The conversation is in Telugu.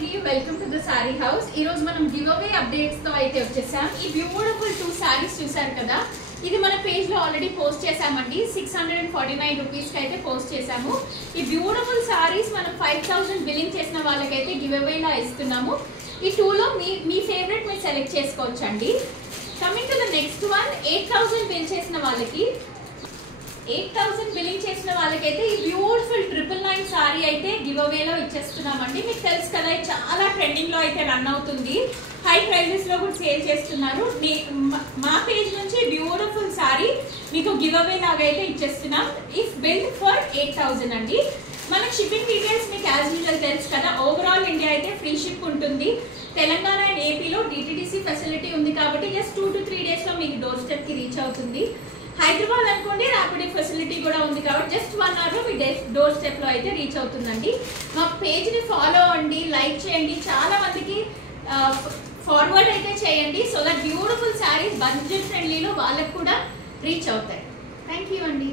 అండి welcome to the sorry house. ఈ రోజు మనం గివ్ అవే అప్డేట్స్ తో అయితే వచ్చేసాం. ఈ బ్యూటిఫుల్ 2 సారీస్ చూసారు కదా, ఇది మన పేజ్ లో ఆల్రెడీ పోస్ట్ చేసామండి. 649 రూపీస్ కి అయితే పోస్ట్ చేసాము. ఈ బ్యూటిఫుల్ సారీస్ మనం 5000 బిల్లింగ్ చేసిన వాళ్ళకైతే గివ్ అవే లా ఇస్తున్నాము. ఈ 2 లో మీ ఫేవరెట్ మీరు సెలెక్ట్ చేసుకోవచ్చండి. Coming to the next one, 8000 bill చేసిన వాళ్ళకి 8000 బిల్లింగ్ చేసిన వాళ్ళకైతే ఈ బ్యూటిఫుల్ 999 సారీ అయితే గివ్ అవే లో ఇచ్చేస్తున్నామండి. మీకు తెలుసు కదా, చాలా ట్రెండింగ్ లో అయితే రన్ అవుతుంది. హై ప్రైజెస్ లో కూడా సేల్ చేస్తున్నారు. మా పేజ్ నుంచి బ్యూటిఫుల్ సారీ మీకు గివ్ అవే లాగా అయితే ఇచ్చేస్తున్నాం. ఇఫ్ బిల్డ్ ఫర్ 8000 అండి. మనకి షిప్పింగ్ డీటెయిల్స్ మీకు యాజ్ యూజువల్ తెలుసు కదా. ఓవరాల్ ఇండియా అయితే ఫ్రీ షిప్ ఉంటుంది. తెలంగాణ అండ్ ఏపీలో DTDC ఫెసిలిటీ ఉంది కాబట్టి జస్ట్ 2 to 3 డేస్ లో మీకు డోర్ స్టెప్ కి రీచ్ అవుతుంది. హైదరాబాద్ అనుకోండి, ర్యాపిడ్ ఫెసిలిటీ కూడా ఉంది కాబట్టి జస్ట్ 1 అవర్ లో మీ డోర్ స్టెప్ లో అయితే రీచ్ అవుతుందండి. మా పేజ్ ని ఫాలో అవ్వండి, లైక్ చేయండి, చాలా మందికి ఫార్వర్డ్ అయితే చేయండి. So that beautiful saris budget ఫ్రెండ్లీలో వాళ్ళకు కూడా రీచ్ అవుతాయి. థ్యాంక్ యూ అండి.